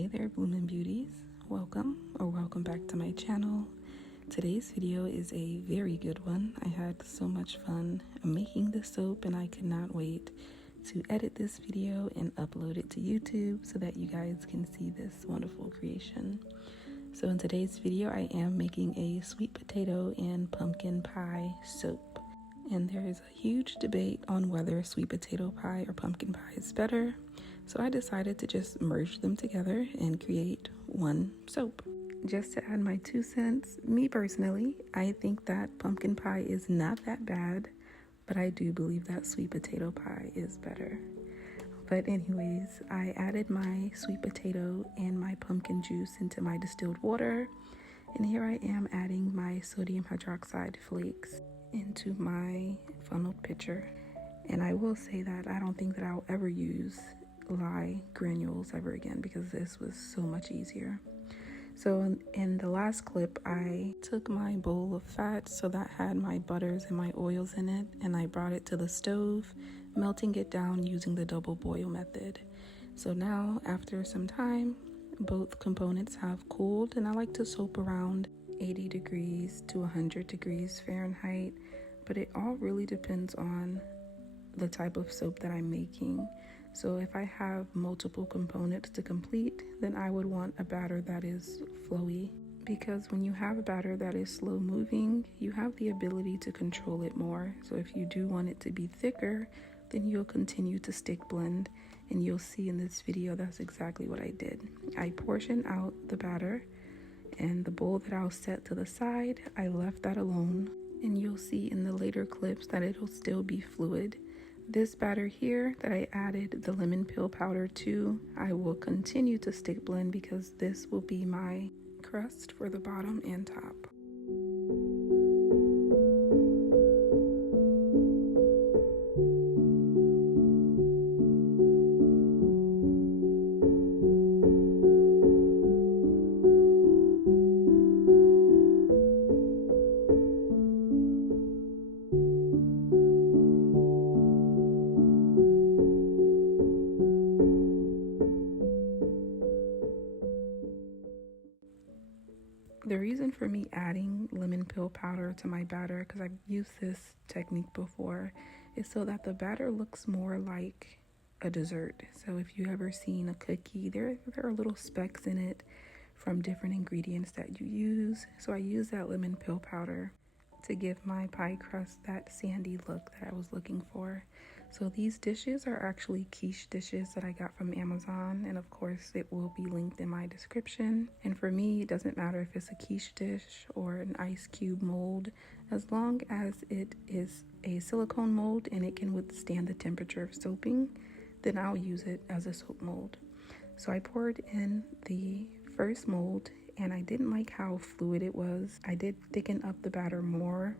Hey there, Bloomin' Beauties. Welcome back to my channel. Today's video is a very good one. I had so much fun making this soap and I could not wait to edit this video and upload it to YouTube so that you guys can see this wonderful creation. So in today's video, I am making a sweet potato and pumpkin pie soap. And there is a huge debate on whether sweet potato pie or pumpkin pie is better. So I decided to just merge them together and create one soap. Just to add my 2 cents, me personally, I think that pumpkin pie is not that bad, but I do believe that sweet potato pie is better. But anyways, I added my sweet potato and my pumpkin juice into my distilled water. And here I am adding my sodium hydroxide flakes into my funneled pitcher. And I will say that I don't think that I'll ever use lye granules ever again because this was so much easier. So in the last clip, I took my bowl of fat, so that had my butters and my oils in it, and I brought it to the stove, melting it down using the double boil method. So now, after some time, both components have cooled, and I like to soap around 80 degrees to 100 degrees Fahrenheit, but it all really depends on the type of soap that I'm making. So if I have multiple components to complete, then I would want a batter that is flowy, because when you have a batter that is slow moving, you have the ability to control it more. So if you do want it to be thicker, then you'll continue to stick blend, and you'll see in this video that's exactly what I did. I portioned out the batter, and the bowl that I'll set to the side, I left that alone, and you'll see in the later clips that it'll still be fluid. This batter here that I added the lemon peel powder to, I will continue to stick blend because this will be my crust for the bottom and top. The reason for me adding lemon peel powder to my batter, because I've used this technique before, is so that the batter looks more like a dessert. So if you ever seen a cookie, there are little specks in it from different ingredients that you use. So I use that lemon peel powder to give my pie crust that sandy look that I was looking for. So these dishes are actually quiche dishes that I got from Amazon, and of course it will be linked in my description. And for me, it doesn't matter if it's a quiche dish or an ice cube mold, as long as it is a silicone mold and it can withstand the temperature of soaping, then I'll use it as a soap mold. So I poured in the first mold, and I didn't like how fluid it was. I did thicken up the batter more,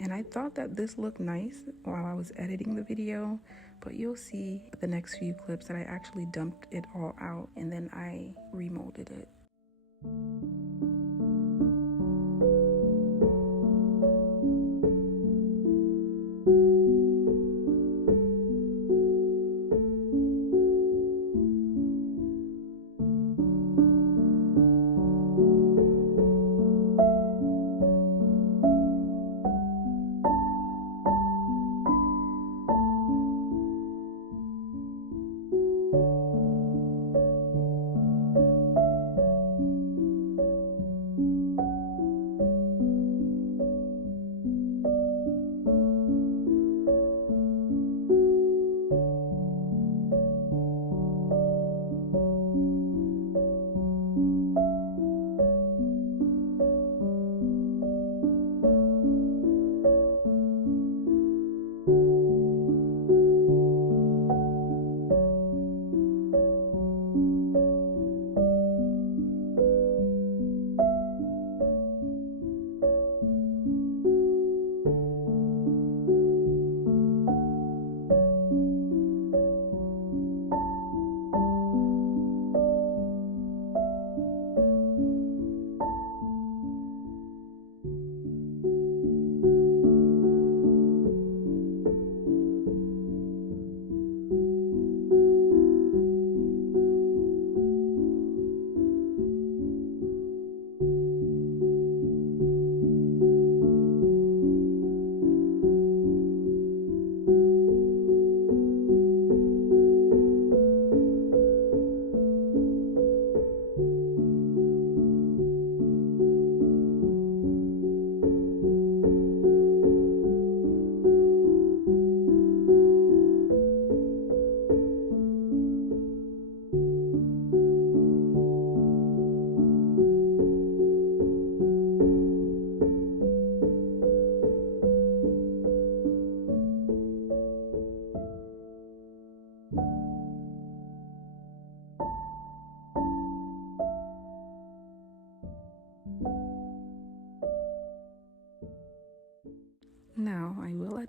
and I thought that this looked nice while I was editing the video, but you'll see the next few clips that I actually dumped it all out and then I remolded it.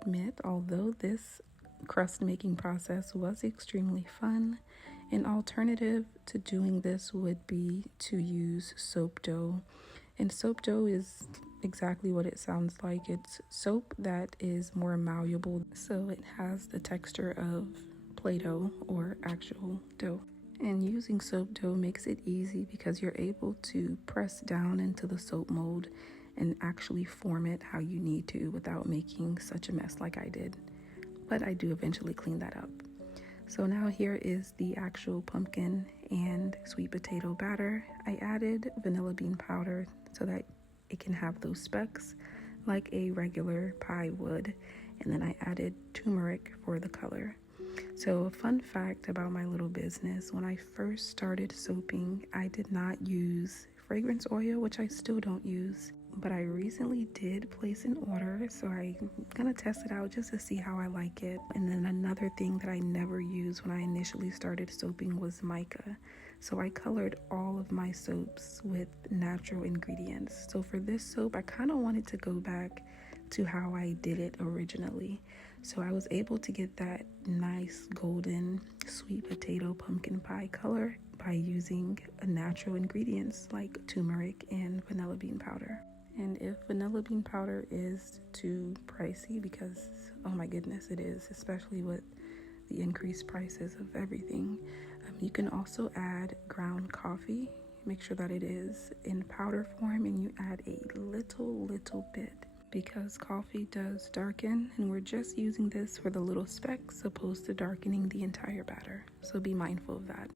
admit, although this crust making process was extremely fun, an alternative to doing this would be to use soap dough. And soap dough is exactly what it sounds like. It's soap that is more malleable, so it has the texture of Play-Doh or actual dough. And using soap dough makes it easy because you're able to press down into the soap mold and actually form it how you need to without making such a mess like I did. But I do eventually clean that up. So now here is the actual pumpkin and sweet potato batter. I added vanilla bean powder so that it can have those specks like a regular pie would. And then I added turmeric for the color. So a fun fact about my little business, when I first started soaping, I did not use fragrance oil, which I still don't use, but I recently did place an order, so I'm gonna test it out just to see how I like it. And then another thing that I never used when I initially started soaping was mica. So I colored all of my soaps with natural ingredients. So for this soap, I kind of wanted to go back to how I did it originally. So I was able to get that nice golden sweet potato pumpkin pie color by using natural ingredients like turmeric and vanilla bean powder. And if vanilla bean powder is too pricey, because oh my goodness it is, especially with the increased prices of everything, you can also add ground coffee. Make sure that it is in powder form and you add a little bit, because coffee does darken, and we're just using this for the little specks opposed to darkening the entire batter. So be mindful of that.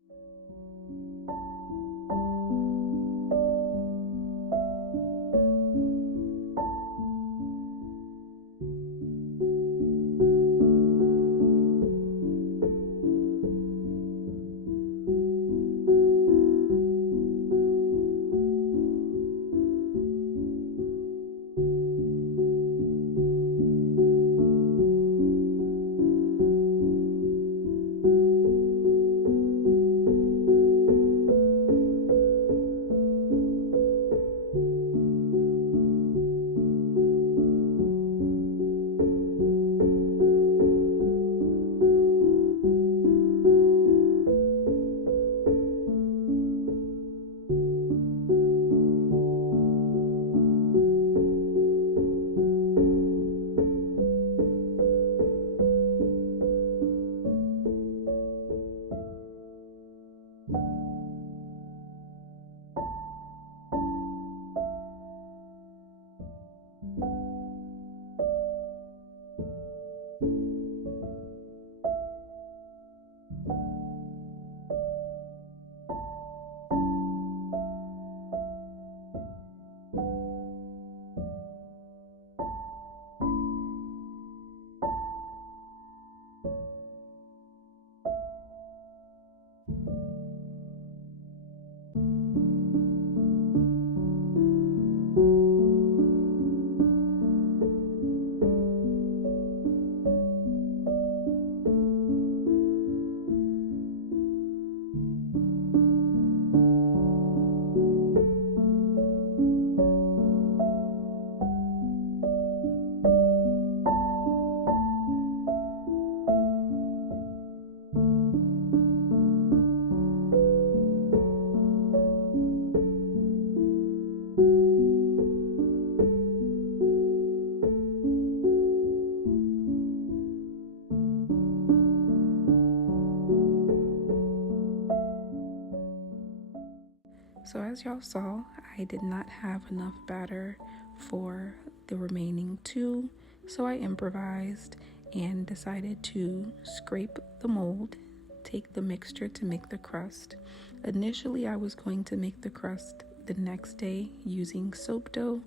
So as y'all saw, I did not have enough batter for the remaining two, so I improvised and decided to scrape the mold, take the mixture to make the crust. Initially, I was going to make the crust the next day using soap dough,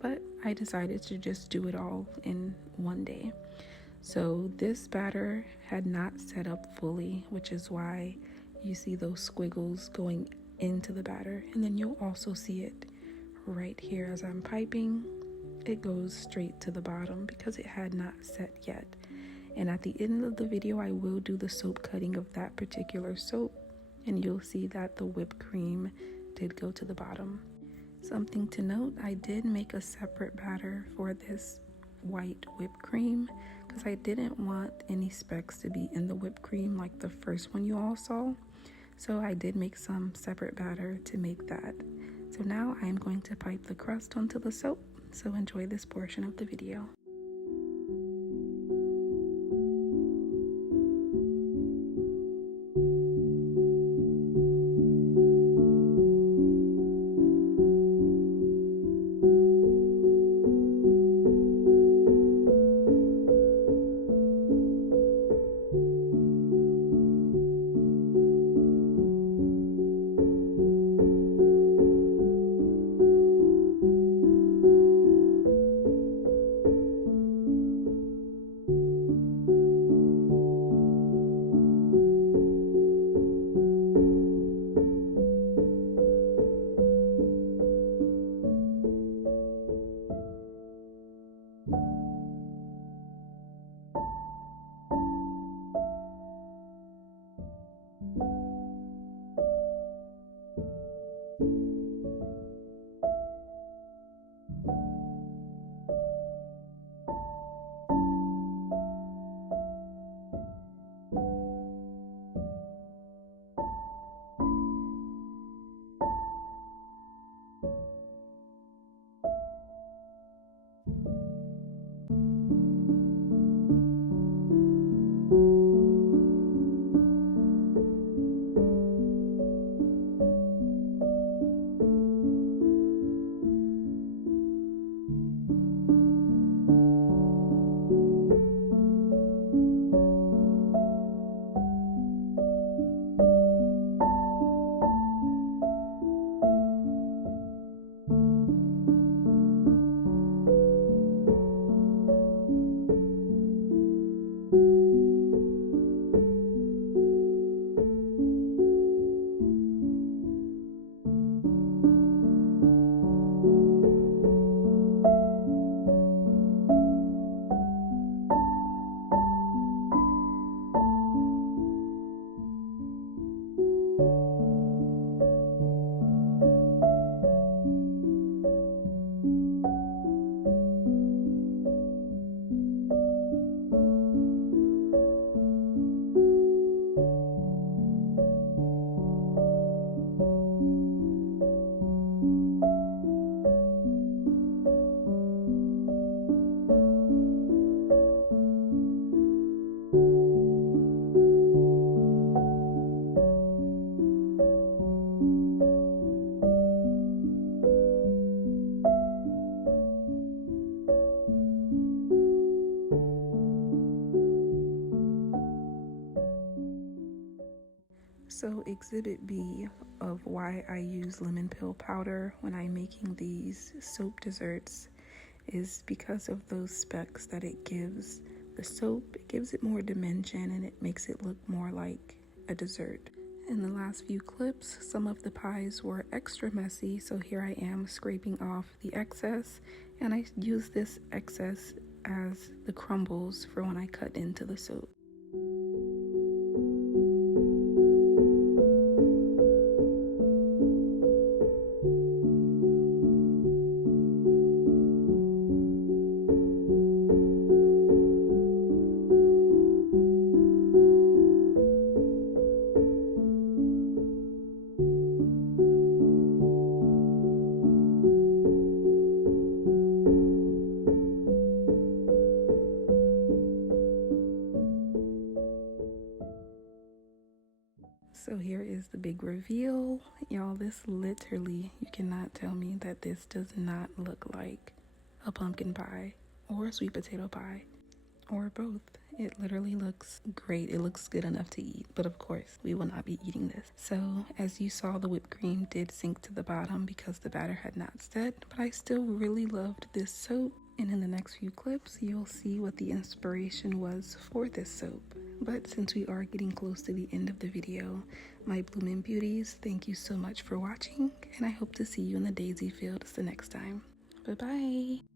but I decided to just do it all in one day. So this batter had not set up fully, which is why you see those squiggles going into the batter. And then you'll also see it right here as I'm piping. It goes straight to the bottom because it had not set yet. And at the end of the video, I will do the soap cutting of that particular soap, and you'll see that the whipped cream did go to the bottom. Something to note, I did make a separate batter for this white whipped cream because I didn't want any specks to be in the whipped cream like the first one you all saw. So I did make some separate batter to make that. So now I'm going to pipe the crust onto the soap. So enjoy this portion of the video. So exhibit B of why I use lemon peel powder when I'm making these soap desserts is because of those specks that it gives the soap. It gives it more dimension and it makes it look more like a dessert. In the last few clips, some of the pies were extra messy, so here I am scraping off the excess, and I use this excess as the crumbles for when I cut into the soap. So here is the big reveal. Y'all, this literally, you cannot tell me that this does not look like a pumpkin pie or a sweet potato pie or both. It literally looks great. It looks good enough to eat, but of course we will not be eating this. So as you saw, the whipped cream did sink to the bottom because the batter had not set, but I still really loved this soap. And in the next few clips, you'll see what the inspiration was for this soap. But since we are getting close to the end of the video, my blooming beauties, thank you so much for watching, and I hope to see you in the daisy fields the next time. Bye-bye.